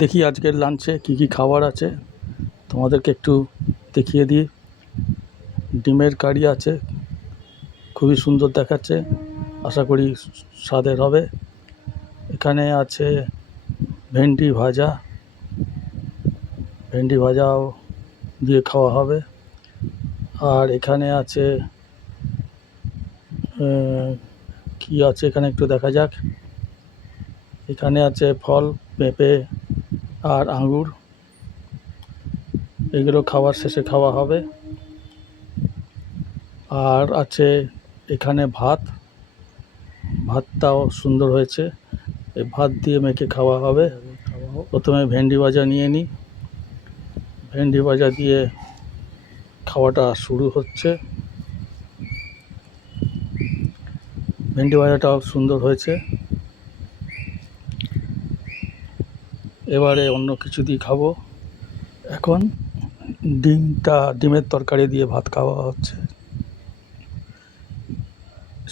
দেখি আজকের লাঞ্চে কি কি খাবার আছে, তোমাদেরকে একটু দেখিয়ে দিই। ডিমের কারি আছে, খুবই সুন্দর দেখাচ্ছে, আশা করি স্বাদের হবে। এখানে আছে ভেন্ডি ভাজা, ভেন্ডি ভাজাও দিয়ে খাওয়া হবে। আর এখানে আছে কি আছে এখানে একটু দেখা যাক। এখানে আছে ফল, পেঁপে আর আঙুর, এগুলো খাওয়ার শেষে খাওয়া হবে। আর আছে এখানে ভাত, ভাতটাও সুন্দর হয়েছে, এই ভাত দিয়ে মেখে খাওয়া হবে। প্রথমে ভেন্ডি ভাজা নিয়ে নিই, ভেন্ডি ভাজা দিয়ে খাওয়াটা শুরু হচ্ছে। ভেন্ডি ভাজাটাও সুন্দর হয়েছে। এবারে অন্য কিছু দিয়ে খাবো। এখন ডিমের তরকারি দিয়ে ভাত খাওয়া হচ্ছে,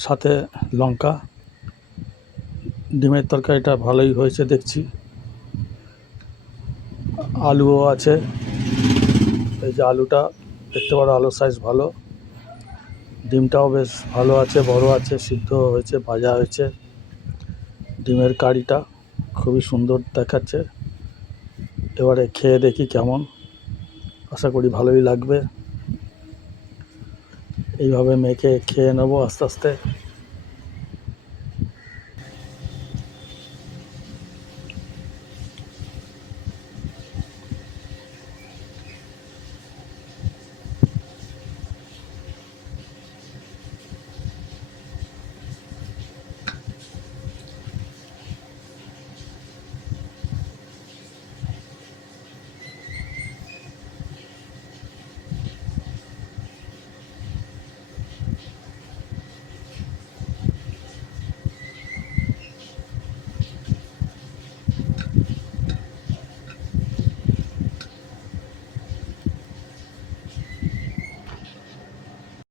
সাথে লঙ্কা। ডিমের তরকারিটা ভালোই হয়েছে দেখছি। আলুও আছে, এই যে আলুটা দেখতে পারো, আলুর সাইজ ভালো। ডিমটাও বেশ ভালো আছে, বড় আছে, সিদ্ধ হয়েছে, ভাজা হয়েছে। ডিমের কারিটা খুবই সুন্দর দেখাচ্ছে। এবারে খেয়ে দেখি কেমন, আশা করি ভালোই লাগবে। এইভাবে মেখে খেয়ে নেবো আস্তে আস্তে।